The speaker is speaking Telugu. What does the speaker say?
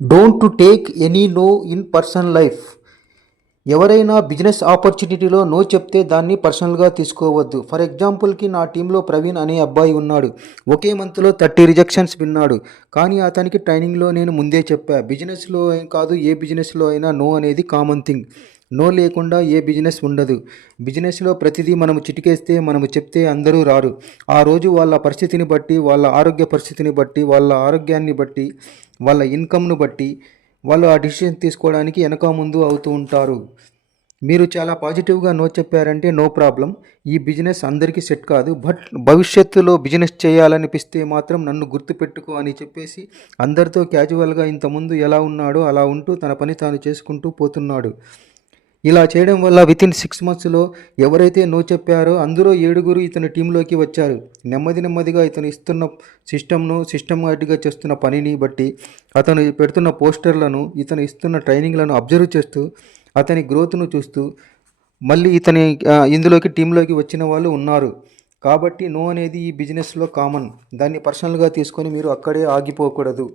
Don't to take any no in personal life. ఎవరైనా బిజినెస్ ఆపర్చునిటీలో నో చెప్తే దాన్ని పర్సనల్గా తీసుకోవద్దు. ఫర్ ఎగ్జాంపుల్కి నా టీంలో ప్రవీణ్ అనే అబ్బాయి ఉన్నాడు. ఒకే మంత్లో 30 రిజెక్షన్స్ విన్నాడు. కానీ అతనికి ట్రైనింగ్లో నేను ముందే చెప్పా, బిజినెస్లో ఏం కాదు ఏ బిజినెస్లో అయినా నో అనేది కామన్ థింగ్. నో లేకుండా ఏ బిజినెస్ ఉండదు. బిజినెస్లో ప్రతిదీ మనము చిటికేస్తే మనము చెప్తే అందరూ రారు. ఆ రోజు వాళ్ళ పరిస్థితిని బట్టి, వాళ్ళ ఆరోగ్య పరిస్థితిని బట్టి, వాళ్ళ ఆరోగ్యాన్ని బట్టి, వాళ్ళ ఇన్కమ్ను బట్టి వాళ్ళు ఆ డిసిషన్ తీసుకోవడానికి వెనక ముందు అవుతూ ఉంటారు. మీరు చాలా పాజిటివ్గా నో చెప్పారంటే నో ప్రాబ్లం. ఈ బిజినెస్ అందరికీ సెట్ కాదు, బట్ భవిష్యత్తులో బిజినెస్ చేయాలనిపిస్తే మాత్రం నన్ను గుర్తుపెట్టుకో అని చెప్పేసి అందరితో క్యాజువల్గా ఇంతకుముందు ఎలా ఉన్నాడో అలా ఉంటూ తన పని తాను చేసుకుంటూ పోతున్నాడు. ఇలా చేయడం వల్ల వితిన్ 6 మంత్స్లో ఎవరైతే నో చెప్పారో అందులో 7గురు ఇతని టీంలోకి వచ్చారు. నెమ్మదిగా ఇతను ఇస్తున్న సిస్టమాటిక్గా చేస్తున్న పనిని బట్టి, అతను పెడుతున్న పోస్టర్లను, ఇతను ఇస్తున్న ట్రైనింగ్లను అబ్జర్వ్ చేస్తూ, అతని గ్రోత్ను చూస్తూ మళ్ళీ ఇందులోకి టీంలోకి వచ్చిన వాళ్ళు ఉన్నారు. కాబట్టి నో అనేది ఈ బిజినెస్లో కామన్. దాన్ని పర్సనల్గా తీసుకొని మీరు అక్కడే ఆగిపోకూడదు.